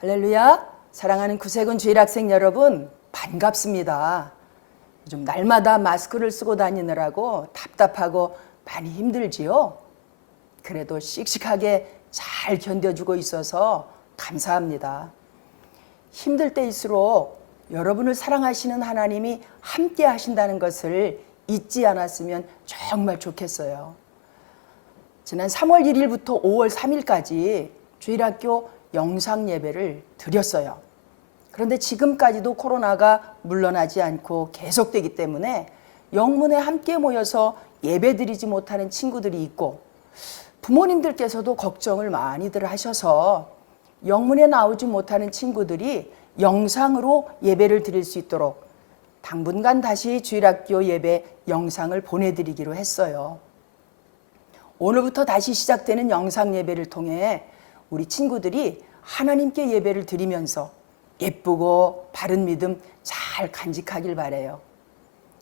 할렐루야! 사랑하는 구세군 주일학생 여러분, 반갑습니다. 요즘 날마다 마스크를 쓰고 다니느라고 답답하고 많이 힘들지요? 그래도 씩씩하게 잘 견뎌주고 있어서 감사합니다. 힘들 때일수록 여러분을 사랑하시는 하나님이 함께 하신다는 것을 잊지 않았으면 정말 좋겠어요. 지난 3월 1일부터 5월 3일까지 주일학교 영상 예배를 드렸어요. 그런데 지금까지도 코로나가 물러나지 않고 계속되기 때문에 영문에 함께 모여서 예배 드리지 못하는 친구들이 있고, 부모님들께서도 걱정을 많이들 하셔서 영문에 나오지 못하는 친구들이 영상으로 예배를 드릴 수 있도록 당분간 다시 주일학교 예배 영상을 보내드리기로 했어요. 오늘부터 다시 시작되는 영상 예배를 통해 우리 친구들이 하나님께 예배를 드리면서 예쁘고 바른 믿음 잘 간직하길 바라요.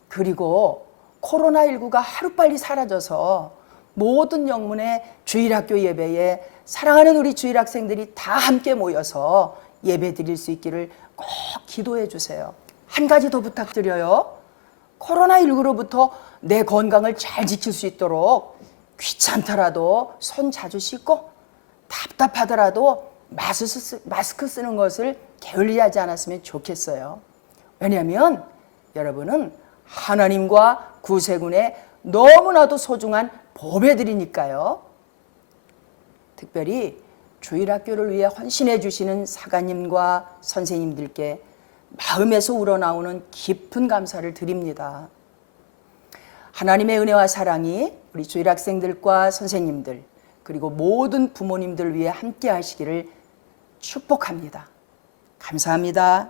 그리고 코로나19가 하루빨리 사라져서 모든 영문의 주일학교 예배에 사랑하는 우리 주일학생들이 다 함께 모여서 예배 드릴 수 있기를 꼭 기도해 주세요. 한 가지 더 부탁드려요. 코로나19로부터 내 건강을 잘 지킬 수 있도록 귀찮더라도 손 자주 씻고 답답하더라도 마스크 쓰는 것을 게을리하지 않았으면 좋겠어요. 왜냐하면 여러분은 하나님과 구세군의 너무나도 소중한 보배들이니까요. 특별히 주일학교를 위해 헌신해 주시는 사관님과 선생님들께 마음에서 우러나오는 깊은 감사를 드립니다. 하나님의 은혜와 사랑이 우리 주일학생들과 선생님들 그리고 모든 부모님들 위해 함께 하시기를 축복합니다. 감사합니다.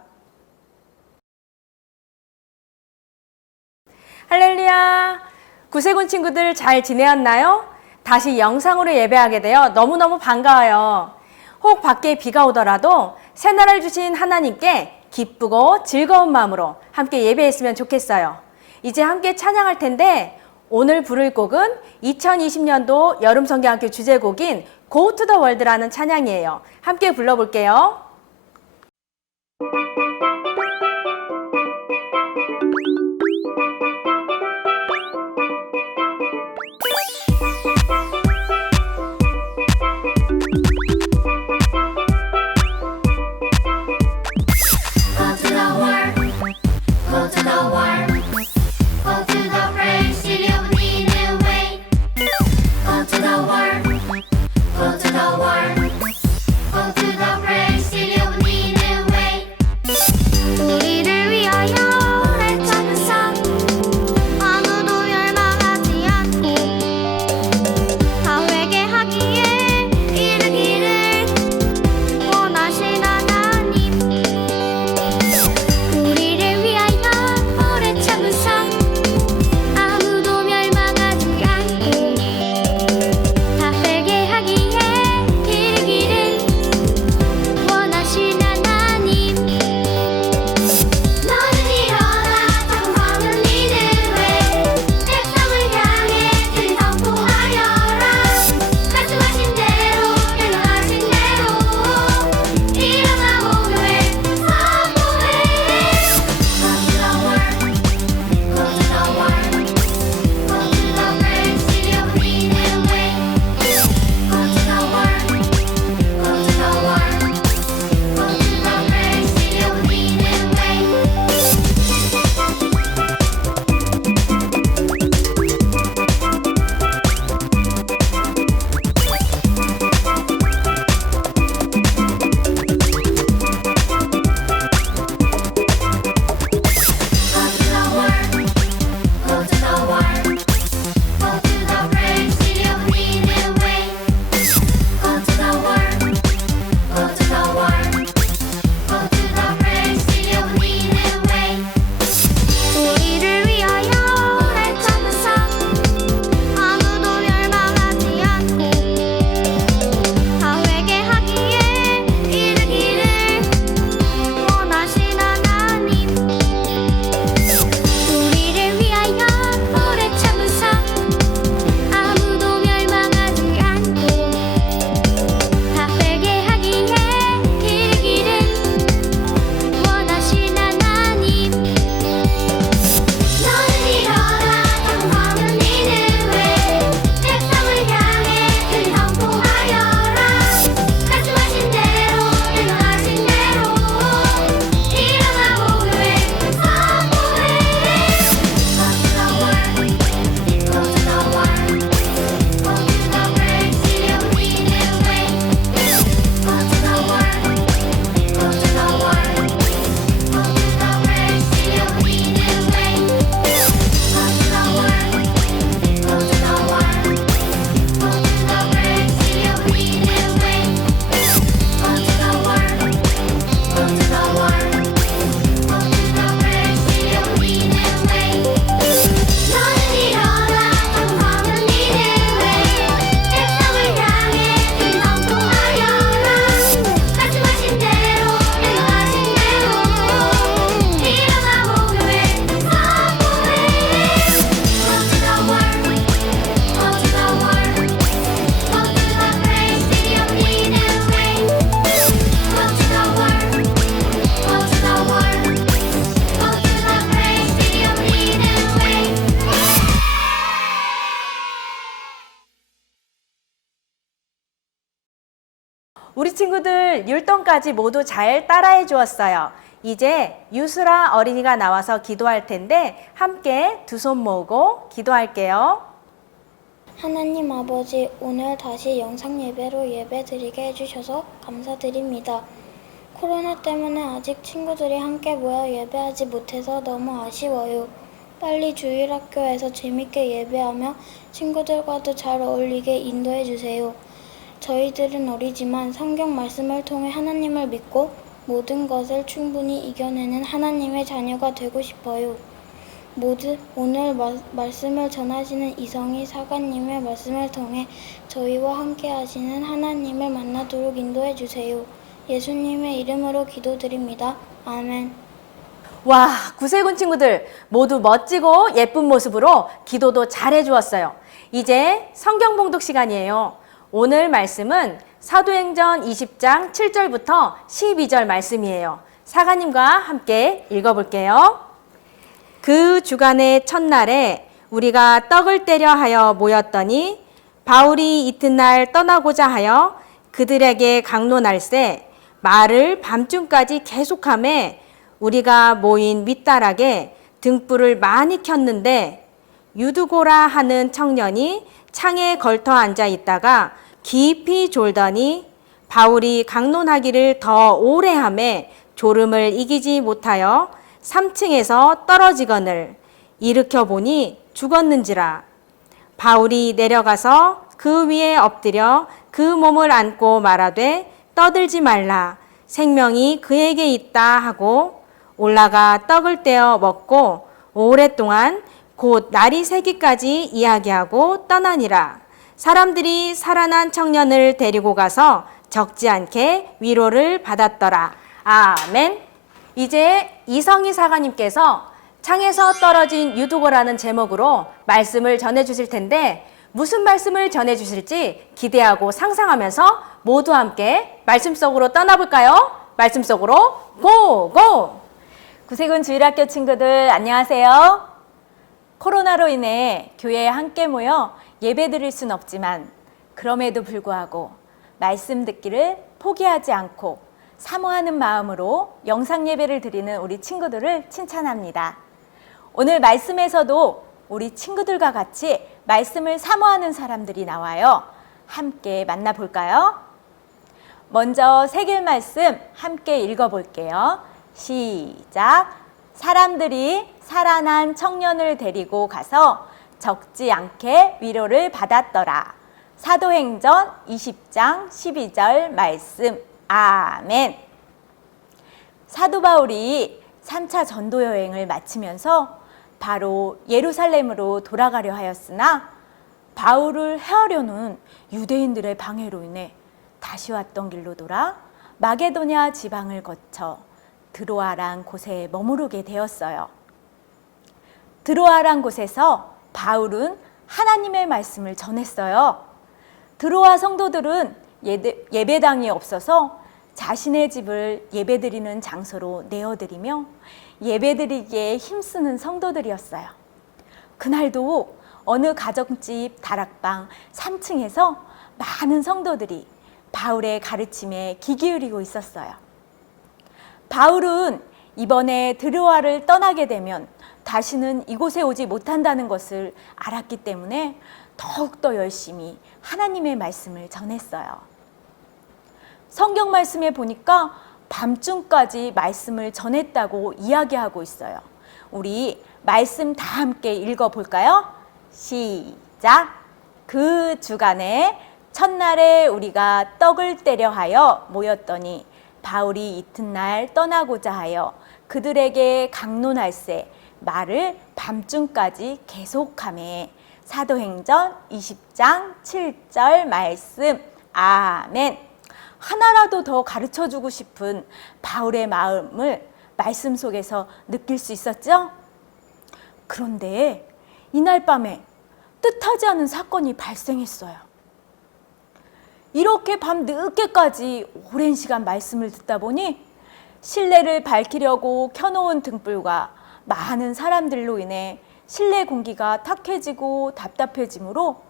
할렐루야! 구세군 친구들 잘 지내었나요? 다시 영상으로 예배하게 되어 너무너무 반가워요. 혹 밖에 비가 오더라도 새날을 주신 하나님께 기쁘고 즐거운 마음으로 함께 예배했으면 좋겠어요. 이제 함께 찬양할 텐데 오늘 부를 곡은 2020년도 여름성경학교 주제곡인 Go to the World라는 찬양이에요. 함께 불러볼게요. Go to the prayer city of Nineveh. 친구들 율동까지 모두 잘 따라해 주었어요. 이제 유수라 어린이가 나와서 기도할 텐데 함께 두 손 모으고 기도할게요. 하나님 아버지, 오늘 다시 영상 예배로 예배드리게 해주셔서 감사드립니다. 코로나 때문에 아직 친구들이 함께 모여 예배하지 못해서 너무 아쉬워요. 빨리 주일학교에서 재밌게 예배하며 친구들과도 잘 어울리게 인도해 주세요. 저희들은 어리지만 성경 말씀을 통해 하나님을 믿고 모든 것을 충분히 이겨내는 하나님의 자녀가 되고 싶어요. 오늘 말씀을 전하시는 이성희 사관님의 말씀을 통해 저희와 함께 하시는 하나님을 만나도록 인도해 주세요. 예수님의 이름으로 기도드립니다. 아멘. 와, 구세군 친구들 모두 멋지고 예쁜 모습으로 기도도 잘해 주었어요. 이제 성경 봉독 시간이에요. 오늘 말씀은 사도행전 20장 7절부터 12절 말씀이에요. 사가님과 함께 읽어볼게요. 그 주간의 첫날에 우리가 떡을 떼려 하여 모였더니 바울이 이튿날 떠나고자 하여 그들에게 강론할세 말을 밤중까지 계속하매 우리가 모인 밑다락에 등불을 많이 켰는데 유두고라 하는 청년이 창에 걸터 앉아 있다가 깊이 졸더니 바울이 강론하기를 더 오래 하매 졸음을 이기지 못하여 3층에서 떨어지거늘 일으켜 보니 죽었는지라. 바울이 내려가서 그 위에 엎드려 그 몸을 안고 말하되 떠들지 말라 생명이 그에게 있다 하고 올라가 떡을 떼어 먹고 오랫동안 곧 날이 새기까지 이야기하고 떠나니라. 사람들이 살아난 청년을 데리고 가서 적지 않게 위로를 받았더라. 아멘. 이제 이성희 사가님께서 창에서 떨어진 유두고라는 제목으로 말씀을 전해 주실 텐데 무슨 말씀을 전해 주실지 기대하고 상상하면서 모두 함께 말씀 속으로 떠나볼까요? 말씀 속으로 고고! 구세군 주일학교 친구들 안녕하세요. 코로나로 인해 교회에 함께 모여 예배 드릴 순 없지만 그럼에도 불구하고 말씀 듣기를 포기하지 않고 사모하는 마음으로 영상 예배를 드리는 우리 친구들을 칭찬합니다. 오늘 말씀에서도 우리 친구들과 같이 말씀을 사모하는 사람들이 나와요. 함께 만나볼까요? 먼저 새길 말씀 함께 읽어볼게요. 시작! 사람들이 살아난 청년을 데리고 가서 적지 않게 위로를 받았더라. 사도행전 20장 12절 말씀. 아멘. 사도 바울이 3차 전도 여행을 마치면서 바로 예루살렘으로 돌아가려 하였으나 바울을 해하려는 유대인들의 방해로 인해 다시 왔던 길로 돌아 마게도냐 지방을 거쳐 드로아란 곳에 머무르게 되었어요. 드로아란 곳에서 바울은 하나님의 말씀을 전했어요. 드로아 성도들은 예배당이 없어서 자신의 집을 예배드리는 장소로 내어드리며 예배드리기에 힘쓰는 성도들이었어요. 그날도 어느 가정집 다락방 3층에서 많은 성도들이 바울의 가르침에 귀 기울이고 있었어요. 바울은 이번에 드로아를 떠나게 되면 다시는 이곳에 오지 못한다는 것을 알았기 때문에 더욱더 열심히 하나님의 말씀을 전했어요. 성경 말씀에 보니까 밤중까지 말씀을 전했다고 이야기하고 있어요. 우리 말씀 다 함께 읽어볼까요? 시작! 그 주간에 첫날에 우리가 떡을 떼려 하여 모였더니 바울이 이튿날 떠나고자 하여 그들에게 강론할세 말을 밤중까지 계속하매. 사도행전 20장 7절 말씀. 아멘. 하나라도 더 가르쳐주고 싶은 바울의 마음을 말씀 속에서 느낄 수 있었죠? 그런데 이날 밤에 뜻하지 않은 사건이 발생했어요. 이렇게 밤 늦게까지 오랜 시간 말씀을 듣다 보니 실내를 밝히려고 켜놓은 등불과 많은 사람들로 인해 실내 공기가 탁해지고 답답해지므로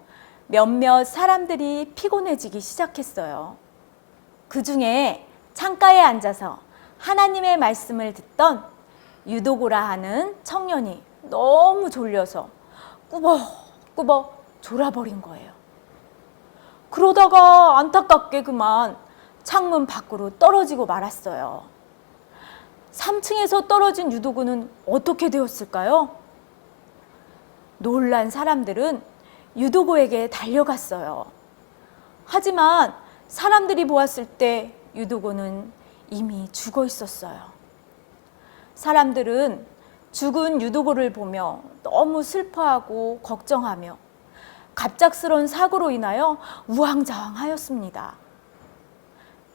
몇몇 사람들이 피곤해지기 시작했어요. 그 중에 창가에 앉아서 하나님의 말씀을 듣던 유도고라 하는 청년이 너무 졸려서 꾸벅꾸벅 졸아버린 거예요. 그러다가 안타깝게 그만 창문 밖으로 떨어지고 말았어요. 3층에서 떨어진 유도고는 어떻게 되었을까요? 놀란 사람들은 유도고에게 달려갔어요. 하지만 사람들이 보았을 때 유도고는 이미 죽어 있었어요. 사람들은 죽은 유도고를 보며 너무 슬퍼하고 걱정하며 갑작스러운 사고로 인하여 우왕좌왕하였습니다.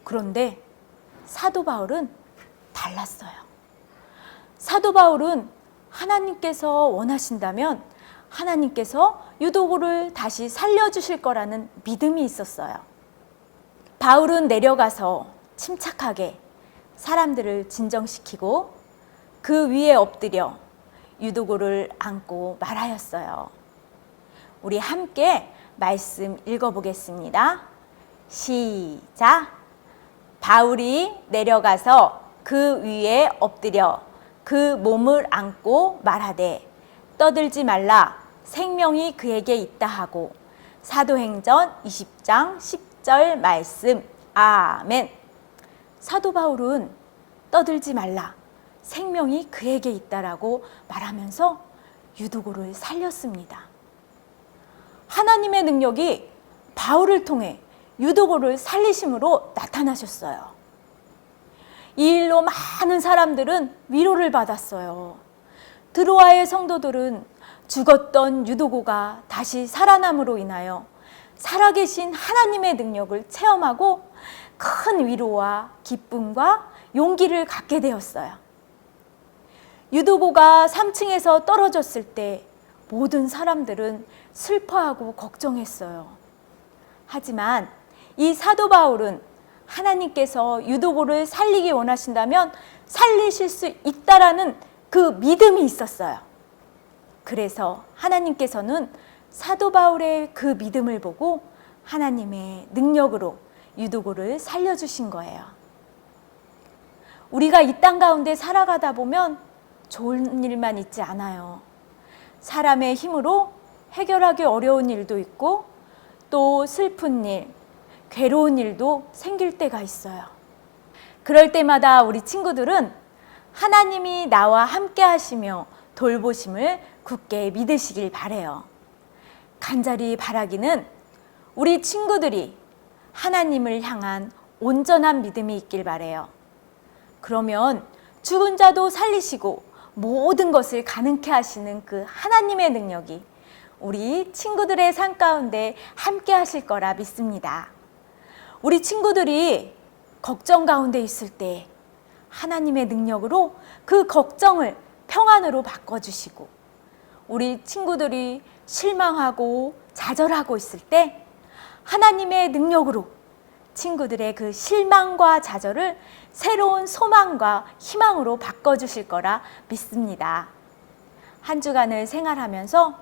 그런데 사도 바울은 달랐어요. 사도 바울은 하나님께서 원하신다면 하나님께서 유도고를 다시 살려주실 거라는 믿음이 있었어요. 바울은 내려가서 침착하게 사람들을 진정시키고 그 위에 엎드려 유도고를 안고 말하였어요. 우리 함께 말씀 읽어보겠습니다. 시작. 바울이 내려가서 그 위에 엎드려 그 몸을 안고 말하되 떠들지 말라 생명이 그에게 있다 하고. 사도행전 20장 10절 말씀. 아멘. 사도 바울은 떠들지 말라 생명이 그에게 있다라고 말하면서 유도고를 살렸습니다. 하나님의 능력이 바울을 통해 유도고를 살리심으로 나타나셨어요. 이 일로 많은 사람들은 위로를 받았어요. 드로아의 성도들은 죽었던 유도고가 다시 살아남으로 인하여 살아계신 하나님의 능력을 체험하고 큰 위로와 기쁨과 용기를 갖게 되었어요. 유도고가 3층에서 떨어졌을 때 모든 사람들은 슬퍼하고 걱정했어요. 하지만 이 사도 바울은 하나님께서 유도고를 살리기 원하신다면 살리실 수 있다라는 그 믿음이 있었어요. 그래서 하나님께서는 사도 바울의 그 믿음을 보고 하나님의 능력으로 유도고를 살려주신 거예요. 우리가 이 땅 가운데 살아가다 보면 좋은 일만 있지 않아요. 사람의 힘으로 해결하기 어려운 일도 있고 또 슬픈 일, 괴로운 일도 생길 때가 있어요. 그럴 때마다 우리 친구들은 하나님이 나와 함께 하시며 돌보심을 굳게 믿으시길 바라요. 간절히 바라기는 우리 친구들이 하나님을 향한 온전한 믿음이 있길 바라요. 그러면 죽은 자도 살리시고 모든 것을 가능케 하시는 그 하나님의 능력이 우리 친구들의 삶 가운데 함께 하실 거라 믿습니다. 우리 친구들이 걱정 가운데 있을 때 하나님의 능력으로 그 걱정을 평안으로 바꿔주시고, 우리 친구들이 실망하고 좌절하고 있을 때 하나님의 능력으로 친구들의 그 실망과 좌절을 새로운 소망과 희망으로 바꿔주실 거라 믿습니다. 한 주간을 생활하면서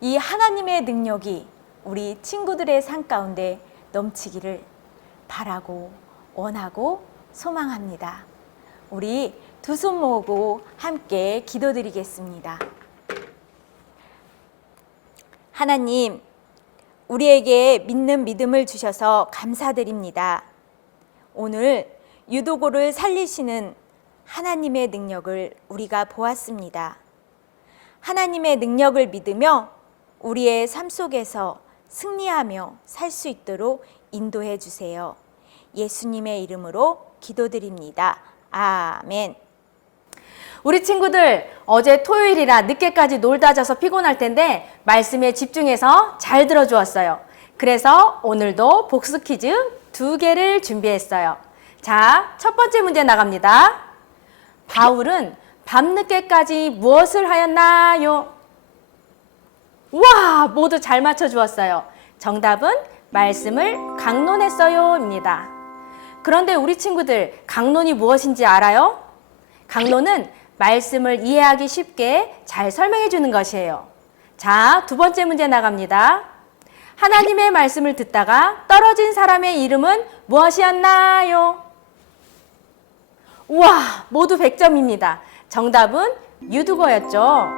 이 하나님의 능력이 우리 친구들의 삶 가운데 넘치기를 바라고 원하고 소망합니다. 우리 두 손 모으고 함께 기도드리겠습니다. 하나님, 우리에게 믿는 믿음을 주셔서 감사드립니다. 오늘 유도고를 살리시는 하나님의 능력을 우리가 보았습니다. 하나님의 능력을 믿으며 우리의 삶 속에서 승리하며 살 수 있도록 인도해 주세요. 예수님의 이름으로 기도드립니다. 아멘. 우리 친구들, 어제 토요일이라 늦게까지 놀다 자서 피곤할 텐데 말씀에 집중해서 잘 들어주었어요. 그래서 오늘도 복습 퀴즈 2개를 준비했어요. 자, 첫 번째 문제 나갑니다. 바울은 밤늦게까지 무엇을 하였나요? 우와, 모두 잘 맞춰주었어요. 정답은 말씀을 강론했어요 입니다. 그런데 우리 친구들, 강론이 무엇인지 알아요? 강론은 말씀을 이해하기 쉽게 잘 설명해 주는 것이에요. 자, 두 번째 문제 나갑니다. 하나님의 말씀을 듣다가 떨어진 사람의 이름은 무엇이었나요? 우와, 모두 100점입니다. 정답은 유두거였죠.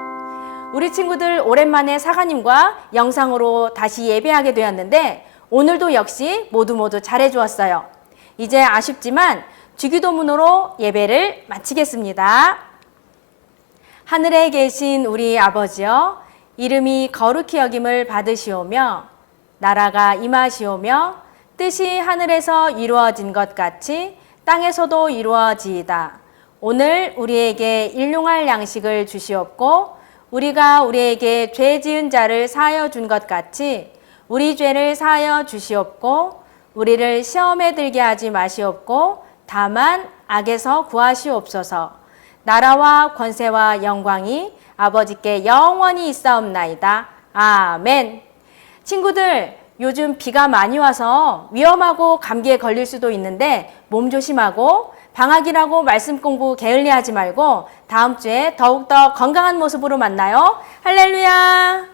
우리 친구들 오랜만에 사가님과 영상으로 다시 예배하게 되었는데 오늘도 역시 모두 잘해 주었어요. 이제 아쉽지만 주기도문으로 예배를 마치겠습니다. 하늘에 계신 우리 아버지여, 이름이 거룩히 여김을 받으시오며 나라가 임하시오며 뜻이 하늘에서 이루어진 것 같이 땅에서도 이루어지이다. 오늘 우리에게 일용할 양식을 주시옵고 우리가 우리에게 죄 지은 자를 사하여 준 것 같이 우리 죄를 사하여 주시옵고 우리를 시험에 들게 하지 마시옵고 다만 악에서 구하시옵소서. 나라와 권세와 영광이 아버지께 영원히 있사옵나이다. 아멘. 친구들, 요즘 비가 많이 와서 위험하고 감기에 걸릴 수도 있는데 몸 조심하고 방학이라고 말씀 공부 게을리하지 말고 다음 주에 더욱더 건강한 모습으로 만나요. 할렐루야.